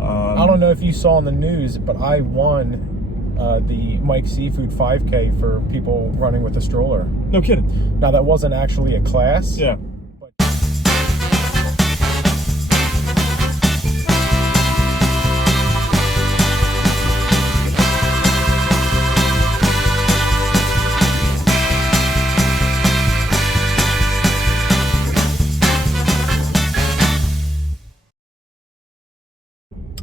I don't know if you saw in the news, but I won the Mike Seafood 5K for people running with a stroller. No kidding. Now, that wasn't actually a class. Yeah.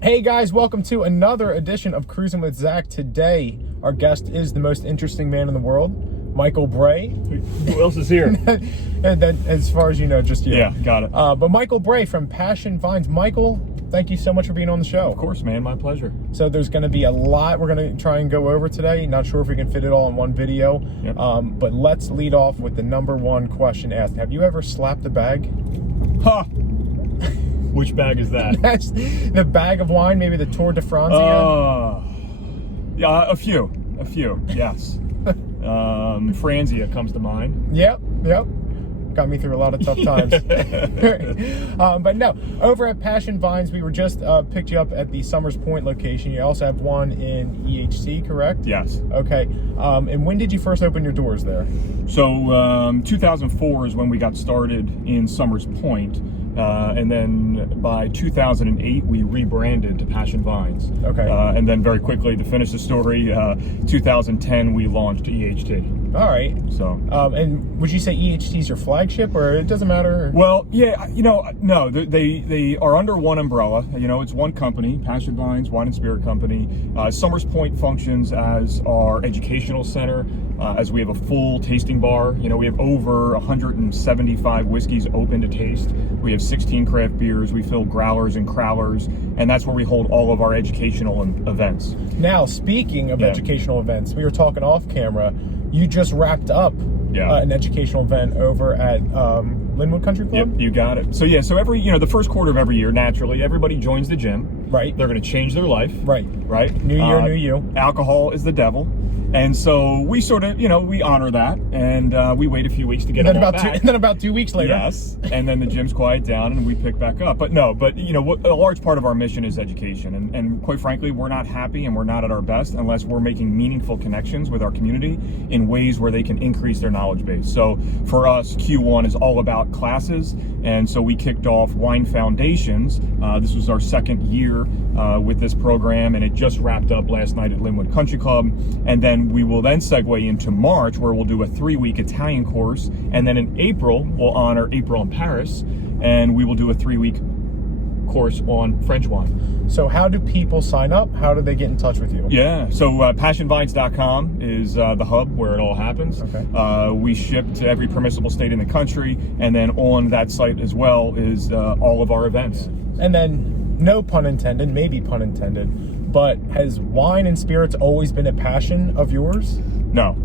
Hey guys, welcome to another edition of Cruisin with Zach. Today, our guest is the most interesting man in the world, Michael Bray. Who else is here? And then, as far as you know, just you. Yeah, got it. But Michael Bray from Passion Vines. Michael, thank you so much for being on the show. Of course, man. My pleasure. So there's going to be a lot we're going to try and go over today. Not sure if we can fit it all in one video. Yep. But let's lead off with the number one question asked. Have you ever slapped a bag? Ha! Which bag is that? That's the bag of wine, maybe the Tour de France. Yeah, a few, yes. Franzia comes to mind. Yep. Got me through a lot of tough times. But no, over at Passion Vines, we were just picked you up at the Summers Point location. You also have one in EHC, correct? Yes. Okay. And when did you first open your doors there? So 2004 is when we got started in Summers Point. And then by 2008, we rebranded to Passion Vines. Okay. And then very quickly, to finish the story, 2010, we launched EHT. All right. So. And would you say EHT is your flagship, or it doesn't matter? Well, yeah, no, they are under one umbrella. It's one company, Passion Vines Wine and Spirit Company. Summers Point functions as our educational center, as we have a full tasting bar. We have over 175 whiskeys open to taste. We have 16 craft beers. We fill growlers and crowlers, and that's where we hold all of our educational events. Now, speaking of educational events, we were talking off camera. You just wrapped up an educational event over at Linwood Country Club? Yep, you got it. So every, the first quarter of every year, naturally, everybody joins the gym. Right. They're going to change their life. Right. New year, new you. Alcohol is the devil. And so we sort of, we honor that, and we wait a few weeks to get them all back. And then about 2 weeks later. Yes, and then the gyms quiet down and we pick back up. But a large part of our mission is education. And quite frankly, we're not happy and we're not at our best unless we're making meaningful connections with our community in ways where they can increase their knowledge base. So for us, Q1 is all about classes. And so we kicked off Wine Foundations. This was our second year with this program, and it just wrapped up last night at Linwood Country Club. And then we will then segue into March, where we'll do a 3-week Italian course. And then in April, we'll honor April in Paris, and we will do a 3-week course on French wine. So how do people sign up? How do they get in touch with you? Yeah, so passionvines.com is the hub where it all happens. Okay. We ship to every permissible state in the country, and then on that site as well is all of our events. And then, no pun intended, maybe pun intended, but has wine and spirits always been a passion of yours? No.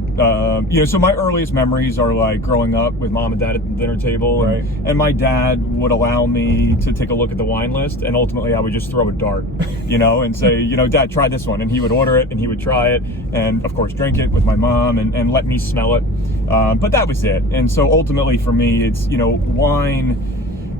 So my earliest memories are like growing up with mom and dad at the dinner table, right. and my dad would allow me to take a look at the wine list, and ultimately I would just throw a dart, and say, Dad, try this one, and he would order it, and he would try it, and of course drink it with my mom, and let me smell it, but that was it. And so ultimately for me, it's,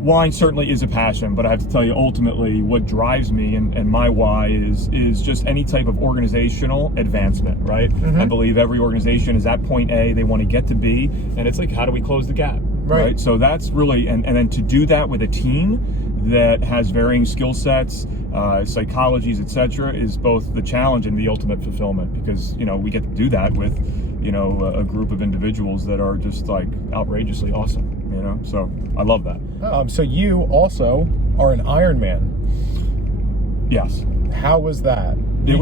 Wine certainly is a passion, but I have to tell you, ultimately, what drives me and my why is just any type of organizational advancement, right? Mm-hmm. I believe every organization is at point A, they want to get to B, and it's like, how do we close the gap, right? So that's really, and then to do that with a team that has varying skill sets, psychologies, etc., is both the challenge and the ultimate fulfillment, because, we get to do that with, a group of individuals that are just like outrageously awesome. So I love that. So you also are an ironman. Yes. How was that? You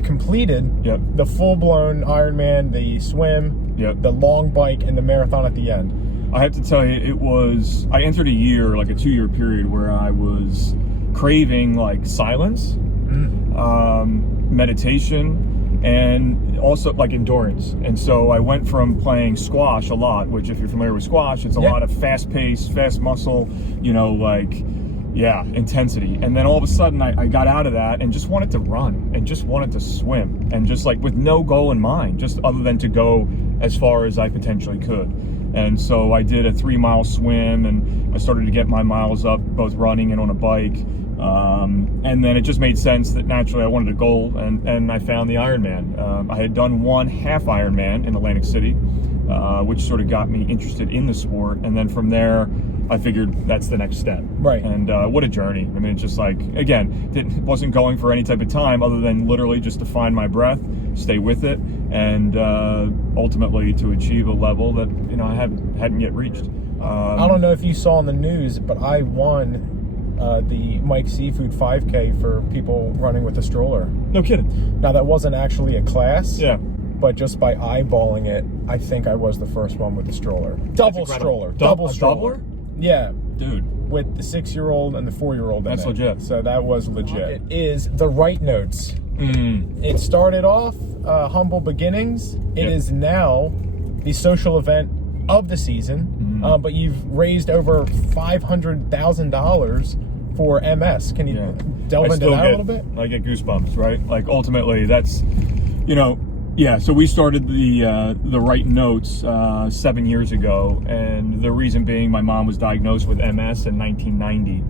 completed the full-blown Ironman, the swim, the long bike, and the marathon at the end. I have to tell you, I entered a 2-year period where I was craving like silence, meditation, and also like endurance. And so I went from playing squash a lot, which if you're familiar with squash, it's a lot of fast pace, fast muscle, intensity. And then all of a sudden I got out of that and just wanted to run and just wanted to swim, and just like with no goal in mind, just other than to go as far as I potentially could. And so I did a 3-mile swim, and I started to get my miles up both running and on a bike. And then it just made sense that naturally I wanted a goal, and I found the Ironman. I had done one half Ironman in Atlantic City, which sort of got me interested in the sport. And then from there, I figured that's the next step. Right. And what a journey. I mean, it's just like, again, it wasn't going for any type of time other than literally just to find my breath, stay with it, and ultimately to achieve a level that, I hadn't yet reached. I don't know if you saw in the news, but I won the Mike Seafood 5K for people running with a stroller. No kidding. Now, that wasn't actually a class. Yeah. But just by eyeballing it, I think I was the first one with the stroller. Double stroller. Double stroller. Doubler? Yeah. Dude. With the 6-year-old and the 4-year-old. That's legit. So that was legit. It is the right notes. Mm. It started off humble beginnings. It is now the social event of the season. But you've raised over $500,000 for MS. Can you delve into that a little bit? I get goosebumps, right? Like ultimately, that's, so we started the Right Notes 7 years ago, and the reason being my mom was diagnosed with MS in 1990,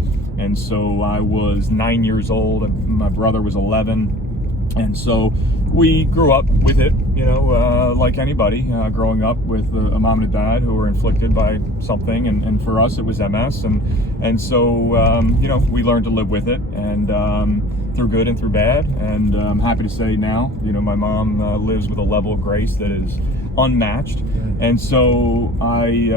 and so I was 9 years old, and my brother was 11. And so we grew up with it, like anybody, growing up with a mom and a dad who were inflicted by something. And for us, it was MS. And so, we learned to live with it, and through good and through bad. And I'm happy to say now, my mom lives with a level of grace that is unmatched. And so I,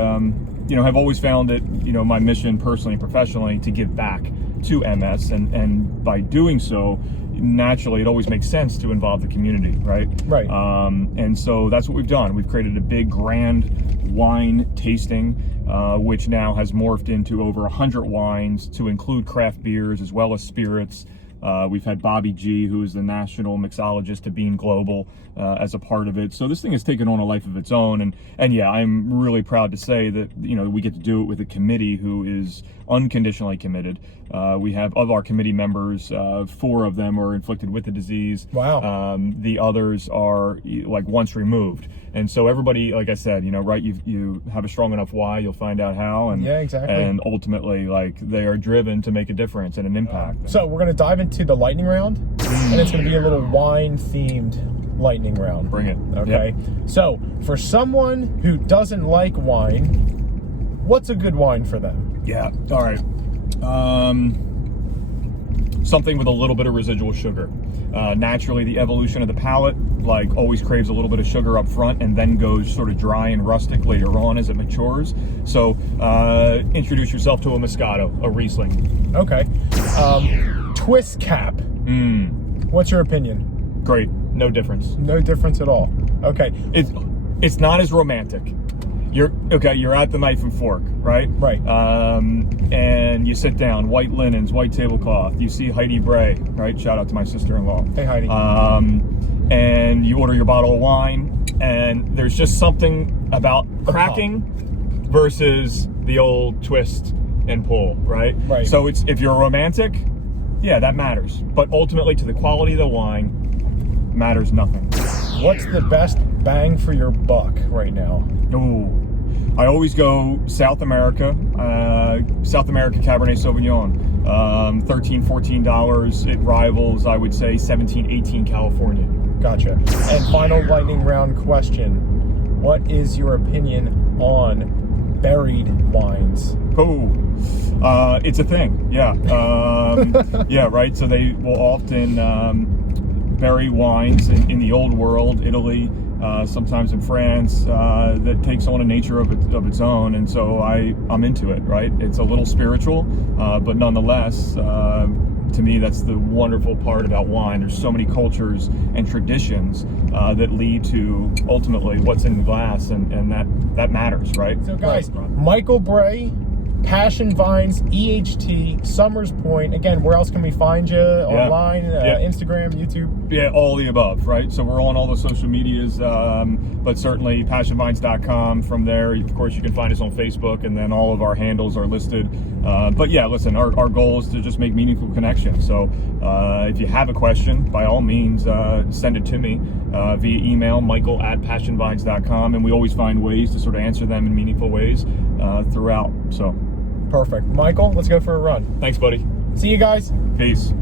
have always found it, my mission personally and professionally to give back to MS. And by doing so, naturally, it always makes sense to involve the community, right? Right. And so that's what we've done. We've created a big, grand wine tasting, which now has morphed into over 100 wines to include craft beers as well as spirits. We've had Bobby G, who is the national mixologist to Bean Global, as a part of it. So this thing has taken on a life of its own. And yeah, I'm really proud to say that, we get to do it with a committee who is unconditionally committed. We have, of our committee members, 4 of them are inflicted with the disease. Wow. The others are like once removed. And so everybody, like I said, right, you have a strong enough why, you'll find out how. And yeah, exactly. And ultimately, like, they are driven to make a difference and an impact. So we're going to dive into the lightning round, and it's going to be a little wine-themed lightning round. Bring it. Okay. Yep. So for someone who doesn't like wine, what's a good wine for them? Yeah. All right. Something with a little bit of residual sugar. Naturally, the evolution of the palate, like, always craves a little bit of sugar up front and then goes sort of dry and rustic later on as it matures. So introduce yourself to a Moscato, a Riesling. Okay. Twist cap. What's your opinion? Great. No difference. No difference at all. Okay. It's not as romantic. You're at the knife and fork, right? Right. And you sit down, white linens, white tablecloth. You see Heidi Bray, right? Shout out to my sister-in-law. Hey, Heidi. And you order your bottle of wine, and there's just something about cracking versus the old twist and pull, right? Right. So if you're a romantic, yeah, that matters. But ultimately, to the quality of the wine, matters nothing. What's the best bang for your buck right now? Ooh. I always go South America Cabernet Sauvignon. $13, $14. It rivals, I would say, $17, $18 California. Gotcha. And final lightning round question. What is your opinion on buried wines? Oh, it's a thing. Yeah. Yeah, right. So they will often bury wines in the old world, Italy, sometimes in France, that takes on a nature of its own. And so I'm into it, right? It's a little spiritual, but nonetheless, to me, that's the wonderful part about wine. There's so many cultures and traditions that lead to ultimately what's in the glass, and that matters, right? So guys, Michael Bray, Passion Vines, EHT, Summers Point. Again, where else can we find you? Online, Instagram, YouTube? Yeah, all the above, right? So we're on all the social medias, but certainly passionvines.com. From there, of course, you can find us on Facebook, and then all of our handles are listed. But yeah, listen, our goal is to just make meaningful connections. So if you have a question, by all means, send it to me via email, michael@passionvines.com, and we always find ways to sort of answer them in meaningful ways throughout. So. Perfect. Michael, let's go for a run. Thanks, buddy. See you guys. Peace.